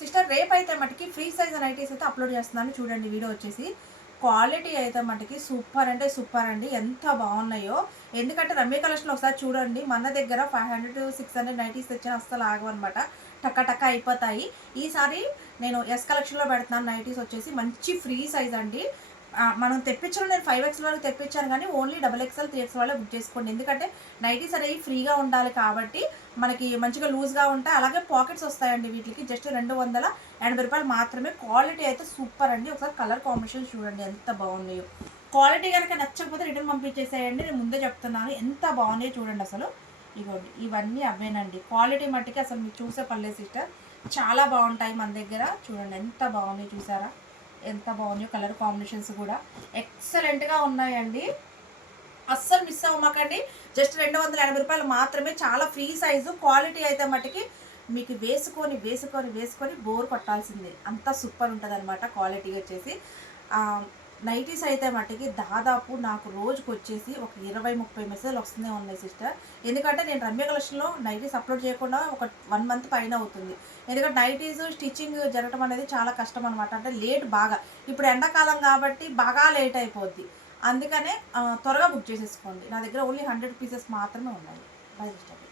Sister రేపైతే మటుకి free size nighties అయితే అప్లోడ్ చేస్తున్నాను చూడండి. వీడియో వచ్చేసి క్వాలిటీ అయితే మటుకి సూపర్ అంటే సూపర్ అండి. ఎంత బాగున్నాయో. ఎందుకంటే రమ్య కలెక్షన్లో ఒకసారి చూడండి, మన దగ్గర 500-600 నైటీస్ తెచ్చిన అస్సలు ఆగవన్నమాట. టక్క టక్క అయిపోతాయి. ఈసారి నేను ఎస్ కలెక్షన్లో పెడుతున్నాను. నైటీస్ వచ్చేసి మంచి ఫ్రీ సైజ్ అండి. మనం తెప్పించడం నేను 5X వరకు తెప్పించాను, కానీ ఓన్లీ XXL 3X వాళ్ళే బుక్ చేసుకోండి. ఎందుకంటే నైటీస్ అనేవి ఫ్రీగా ఉండాలి కాబట్టి మనకి మంచిగా లూజ్గా ఉంటాయి. అలాగే పాకెట్స్ వస్తాయండి వీటికి. జస్ట్ 280 రూపాయలు మాత్రమే. క్వాలిటీ అయితే సూపర్ అండి. ఒకసారి కలర్ కాంబినేషన్ చూడండి ఎంత బాగున్నాయో. క్వాలిటీ కనుక నచ్చకపోతే రిటర్న్ పంపించేసేయండి. నేను ముందే చెప్తున్నాను, ఎంత బాగున్నాయో చూడండి. అసలు ఇగోండి, ఇవన్నీ అవేనండి. క్వాలిటీ మట్టికి అసలు మీరు చూసే పర్లేదు సిస్టర్, చాలా బాగుంటాయి మన దగ్గర. చూడండి ఎంత బాగున్నాయి, చూసారా ఎంత బాగున్నాయో. కలర్ కాంబినేషన్స్ కూడా ఎక్సలెంట్గా ఉన్నాయండి. అస్సలు మిస్ అవ్వమాకండి. జస్ట్ 280 రూపాయలు మాత్రమే. చాలా ఫ్రీ సైజు. క్వాలిటీ అయితే మట్టుకి మీకు వేసుకొని వేసుకొని వేసుకొని బోర్ కొట్టాల్సిందే, అంతా సూపర్ ఉంటుంది అనమాట. క్వాలిటీ వచ్చేసి నైటీస్ అయితే మట్టుకి దాదాపు నాకు రోజుకి వచ్చేసి ఒక 20-30 మెసేజ్లు వస్తూనే ఉన్నాయి సిస్టర్. ఎందుకంటే నేను రమ్య కలెక్షన్లో నైటీస్ అప్లోడ్ చేయకుండా ఒక 1 మంత్ పైన అవుతుంది. ఎందుకంటే నైటీస్ స్టిచ్చింగ్ జరగడం అనేది చాలా కష్టం అనమాట. అంటే లేట్ బాగా, ఇప్పుడు ఎండాకాలం కాబట్టి బాగా లేట్ అయిపోద్ది. అందుకనే త్వరగా బుక్ చేసేసుకోండి. నా దగ్గర ఓన్లీ 100 పీసెస్ మాత్రమే ఉన్నాయి. By sister.